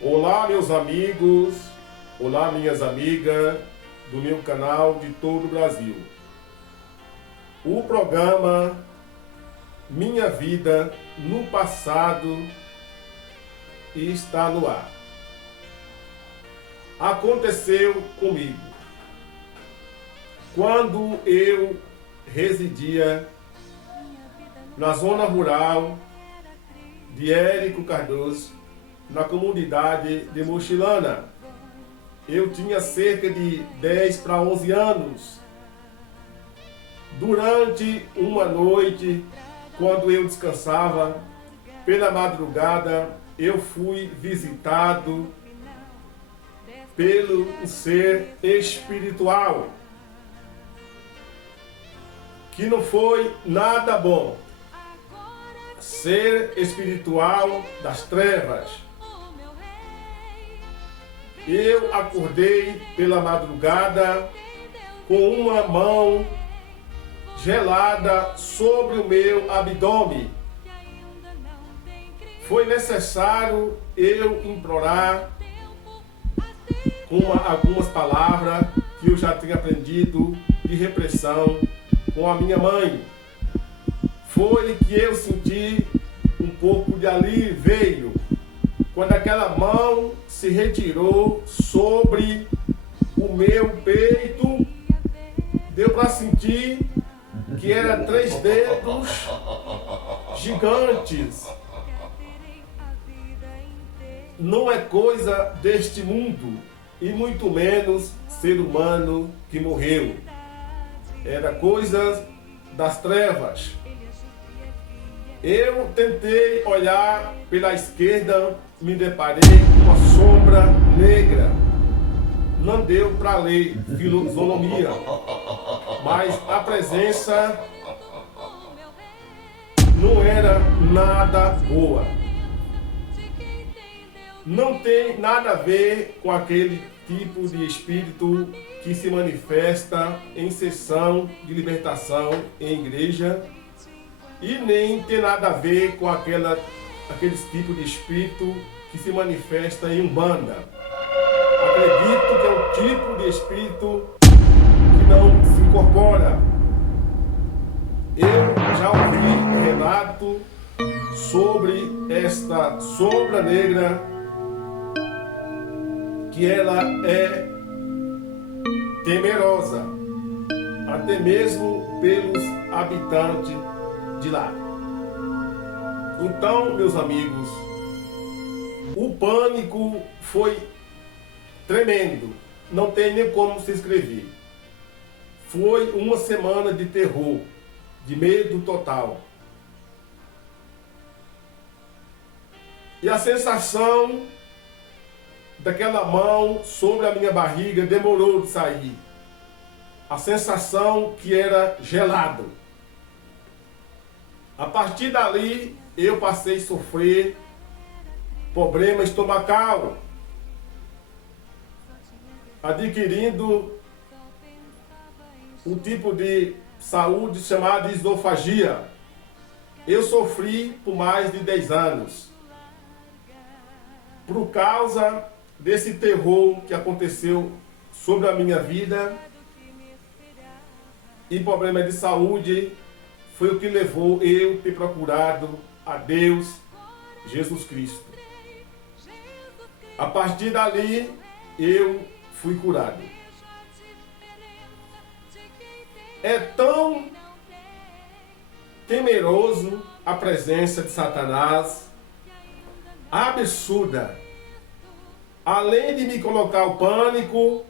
Olá, meus amigos, olá, minhas amigas do meu canal de todo o Brasil. O programa Minha Vida no Passado está no ar. Aconteceu comigo quando eu residia na zona rural de Érico Cardoso, na comunidade de Mochilana. Eu tinha cerca de 10 para 11 anos. Durante uma noite, quando eu descansava, pela madrugada, eu fui visitado pelo ser espiritual, que não foi nada bom. Ser espiritual das trevas. Eu acordei pela madrugada com uma mão gelada sobre o meu abdômen. Foi necessário eu implorar com algumas palavras que eu já tinha aprendido de repressão com a minha mãe. Foi que eu senti um pouco de alívio quando aquela mão se retirou sobre o meu peito. Deu para sentir que eram 3 dedos gigantes. Não é coisa deste mundo, e muito menos ser humano que morreu. Era coisa das trevas. Eu tentei olhar pela esquerda, me deparei com uma sombra negra. Não deu para ler fisionomia, mas a presença não era nada boa. Não tem nada a ver com aquele tipo de espírito que se manifesta em sessão de libertação em igreja, e nem tem nada a ver com aqueles tipos de espírito que se manifesta em Umbanda. Acredito que é um tipo de espírito que não se incorpora. Eu já ouvi relato sobre esta sombra negra, que ela é temerosa, até mesmo pelos habitantes de lá. Então, meus amigos, o pânico foi tremendo, não tem nem como se escrever. Foi uma semana de terror, de medo total. E a sensação daquela mão sobre a minha barriga demorou de sair. A sensação que era gelado. A partir dali, eu passei a sofrer problema estomacal, adquirindo um tipo de saúde chamada esofagia. Eu sofri por mais de 10 anos, por causa desse terror que aconteceu sobre a minha vida, e problema de saúde foi o que levou eu ter procurado a Deus, Jesus Cristo. A partir dali, eu fui curado. É tão temeroso a presença de Satanás, absurda. Além de me colocar o pânico,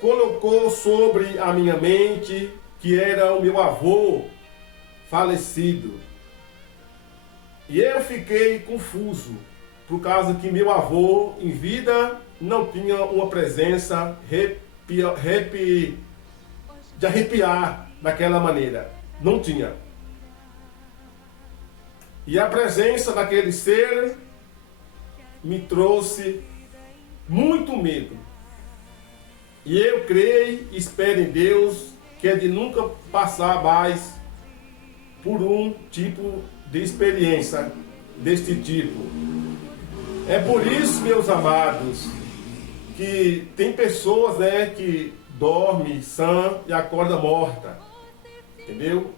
colocou sobre a minha mente que era o meu avô falecido. E eu fiquei confuso, por causa que meu avô, em vida, não tinha uma presença de arrepiar daquela maneira. Não tinha. E a presença daquele ser me trouxe muito medo. E eu creio e espero em Deus que é de nunca passar mais por um tipo de experiência deste tipo. É por isso, meus amados, que tem pessoas, né, que dorme sã e acorda morta. Entendeu?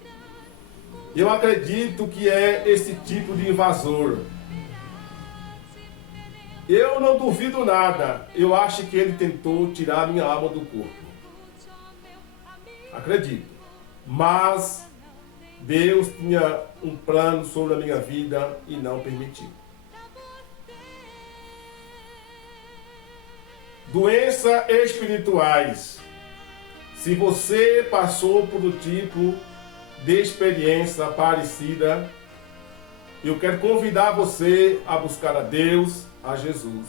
Eu acredito que é esse tipo de invasor. Eu não duvido nada. Eu acho que ele tentou tirar minha alma do corpo. Acredito. Mas Deus tinha um plano sobre a minha vida e não permitiu. Doenças espirituais. Se você passou por um tipo de experiência parecida, eu quero convidar você a buscar a Deus, a Jesus.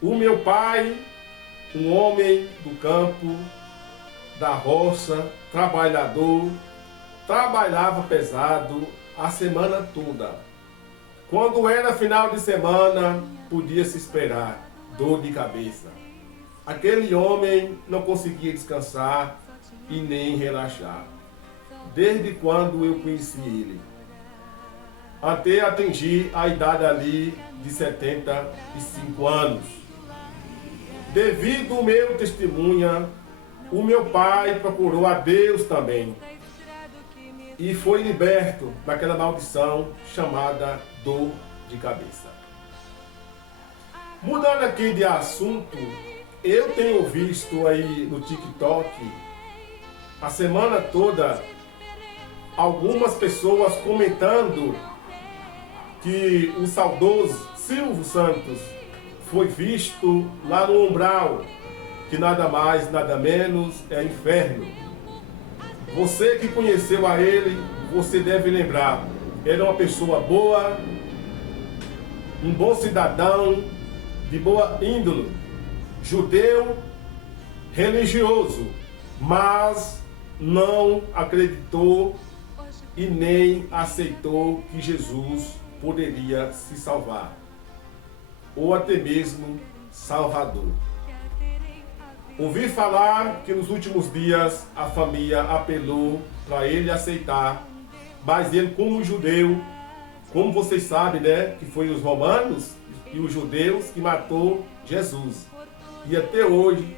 O meu pai, um homem do campo, da roça, trabalhador, trabalhava pesado a semana toda. Quando era final de semana, podia se esperar dor de cabeça. Aquele homem não conseguia descansar e nem relaxar. Desde quando eu conheci ele, até atingir a idade ali de 75 anos. Devido ao meu testemunho, o meu pai procurou a Deus também e foi liberto daquela maldição chamada dor de cabeça. Mudando aqui de assunto, eu tenho visto aí no TikTok a semana toda algumas pessoas comentando que o saudoso Silvio Santos foi visto lá no umbral, que nada mais, nada menos é inferno. Você que conheceu a ele, você deve lembrar, era uma pessoa boa, um bom cidadão, de boa índole, judeu, religioso, mas não acreditou e nem aceitou que Jesus poderia se salvar, ou até mesmo Salvador. Ouvi falar que nos últimos dias a família apelou para ele aceitar, mas ele, como judeu, como vocês sabem, né, que foi os romanos e os judeus que matou Jesus. E até hoje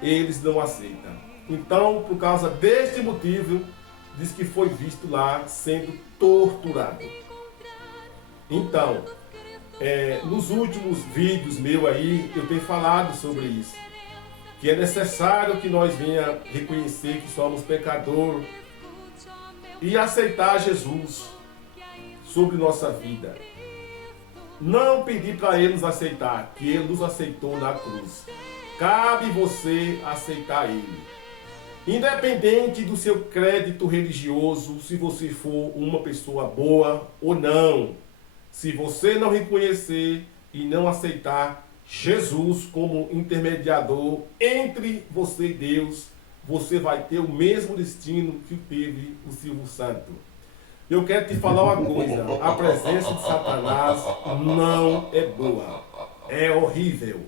eles não aceitam. Então, por causa deste motivo, diz que foi visto lá sendo torturado. Então, nos últimos vídeos meus aí, eu tenho falado sobre isso. Que é necessário que nós venha reconhecer que somos pecadores e aceitar Jesus sobre nossa vida. Não pedir para Ele nos aceitar, que Ele nos aceitou na cruz. Cabe você aceitar Ele. Independente do seu crédito religioso, se você for uma pessoa boa ou não. Se você não reconhecer e não aceitar Jesus como intermediador entre você e Deus, você vai ter o mesmo destino que teve o Silvio Santos. Eu quero te falar uma coisa, a presença de Satanás não é boa, é horrível.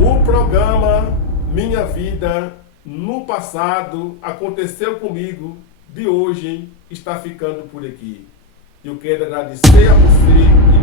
O programa Minha Vida no passado aconteceu comigo, de hoje está ficando por aqui. Eu quero agradecer a você